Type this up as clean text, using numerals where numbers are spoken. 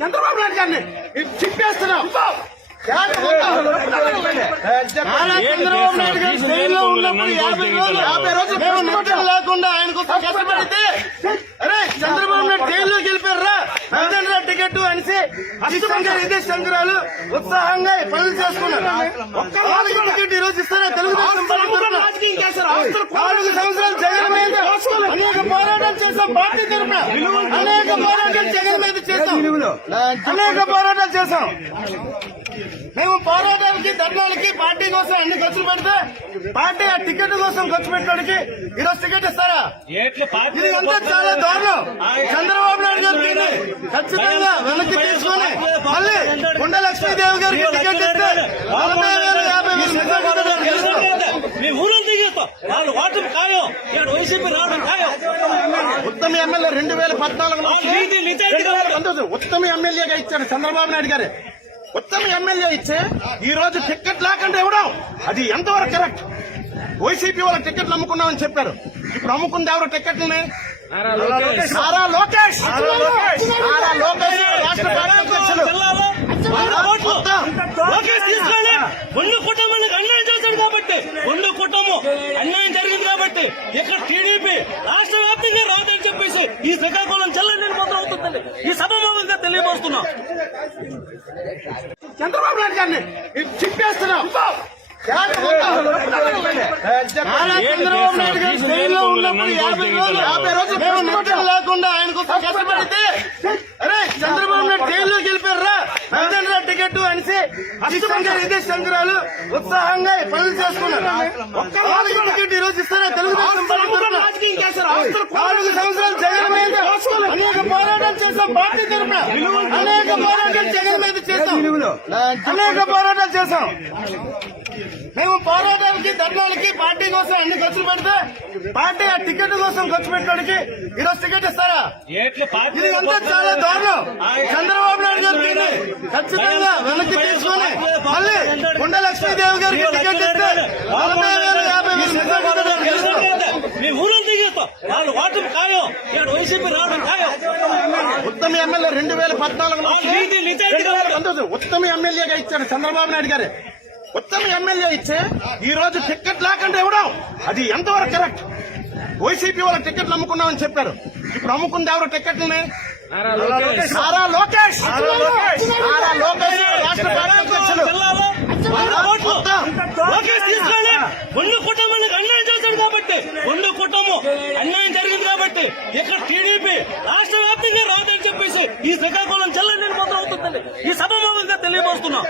చంద్రబాబు నాయుడు గారిని చిప్పేస్తున్నాం. చంద్రబాబు నాయుడు గారు జైల్లో ఉన్నప్పుడు 50 రోజులు మేము లేకుండా ఆయన కోసం కష్టపడితే అరే చంద్రబాబు నాయుడు జైల్లోకి వెళ్ళిపోయారా మదన్ రెడ్డి టికెట్ అనేసి ఇదే సంగ్రహాలు ఉత్సాహంగా పనులు చేసుకున్నారు. టికెట్ ఈ రోజు ఇస్తారా? తెలుగుదేశం 4 సంవత్సరాలు జగన్ మీద అనేక పోరాటాలు చేశాం. పార్టీ తరఫున అనేక పోరాటాలు జగన్ మీద చేశాం. అనేక పోరాటాలు చేశాం. మేము పోరాటాలకి ధర్నాలకి పార్టీ కోసం అన్ని ఖర్చులు పెడితే పార్టీ ఆ టికెట్ కోసం ఖర్చు పెట్టడానికి ఈరోజు టికెట్ ఇస్తారా? ఇది అంతా చాలా దారుణం. చంద్రబాబు నాయుడు గారు దీన్ని ఖచ్చితంగా వెనక్కి తీసుకుని మళ్ళీ గుండ లక్ష్మీదేవి గారికి టికెట్ ఇస్తే 40,000 ఉత్తమ ఎమ్మెల్యే 2014 ఉత్తమ ఎమ్మెల్యేగా ఇచ్చారు చంద్రబాబు నాయుడు గారు. ఉత్తమ ఎమ్మెల్యే ఇచ్చే ఈ రోజు టికెట్ లేకుండా ఇవ్వడం అది ఎంతవరకు కరెక్ట్? వైసీపీ వాళ్ళ టికెట్లు అమ్ముకున్నామని చెప్పారు. ఇప్పుడు అమ్ముకుంది ఎవరు టికెట్లని? నారా లోకేష్ రాష్ట్ర పార్టీ అధ్యక్షులు. ఒళ్ళు కుటుంబానికి అన్యాయం చేశాడు కాబట్టి, ఒళ్ళు కుటుంబం అన్యాయం జరిగింది కాబట్టి ఇక్కడ టీడీపీ రాష్ట్ర వ్యాప్తంగా రాదని చెప్పేసి ఈ శ్రీకాకుళం జిల్లా నిర్మాతం అవుతుందండి. ఈ సభాముఖంగా తెలియబోస్తున్నాం. చంద్రబాబు నాయుడు గారిని చిప్పేస్తున్నాం. చంద్రబాబు నాయుడు గారు జైల్లో ఉన్నప్పుడు 50 రోజులు మేము లేకుండా ఆయన కోసం కష్టపడితే అరే చంద్రబాబు నాయుడు జైల్లోకి వెళ్ళిపోయారా మదన్ రెడ్డి టికెట్ అనేసి ఇదే సంగ్రహాలు ఉత్సాహంగా పనులు చేసుకున్నారు. టికెట్ ఈ రోజు ఇస్తారా? తెలుగుదేశం 4 సంవత్సరాలు జగన్ మీద అనేక పోరాటాలు చేశాం. పార్టీ తరఫున అనేక పోరాటాలు జగన్ మీద చేశాం. అనేక పోరాటాలు చేశాం. మేము పోరాటాలకి ధర్నాలకి పార్టీ కోసం అన్ని ఖర్చులు పెడితే పార్టీ ఆ టికెట్ కోసం ఖర్చు పెట్టడానికి ఈరోజు టికెట్ ఇస్తారా? ఇది అంతా చాలా దారుణం. చంద్రబాబు నాయుడు గారు దీన్ని ఖచ్చితంగా వెనక్కి తీసుకుని మళ్ళీ గుండ లక్ష్మీదేవి గారికి టికెట్ ఇస్తే 40,000 వైసీపీ రావడం ఖాయం. ఉత్తమ ఎమ్మెల్యే 2014 ఉత్తమ ఎమ్మెల్యేగా ఇచ్చారు చంద్రబాబు నాయుడు గారు. ఉత్తమ ఎమ్మెల్యే ఇచ్చే ఈ రోజు టికెట్ లేకుండా ఇవ్వడం అది ఎంతవరకు కరెక్ట్? వైసీపీ వాళ్ళ టికెట్లు అమ్ముకున్నామని చెప్పారు. ఇప్పుడు అమ్ముకుంది ఎవరు టికెట్లని? నారా లోకేష్ రాష్ట్ర పార్టీ అధ్యక్షులు. ఒళ్ళు కుటుంబానికి అన్యాయం చేశాడు కాబట్టి, ఒళ్ళు కుటుంబం అన్యాయం జరిగింది కాబట్టి ఇక్కడ టీడీపీ రాష్ట్ర వ్యాప్తంగా రాదని చెప్పేసి ఈ శ్రీకాకుళం జిల్లా నిర్మాతం అవుతుందండి. ఈ సభాముఖంగా తెలియబోస్తున్నాం.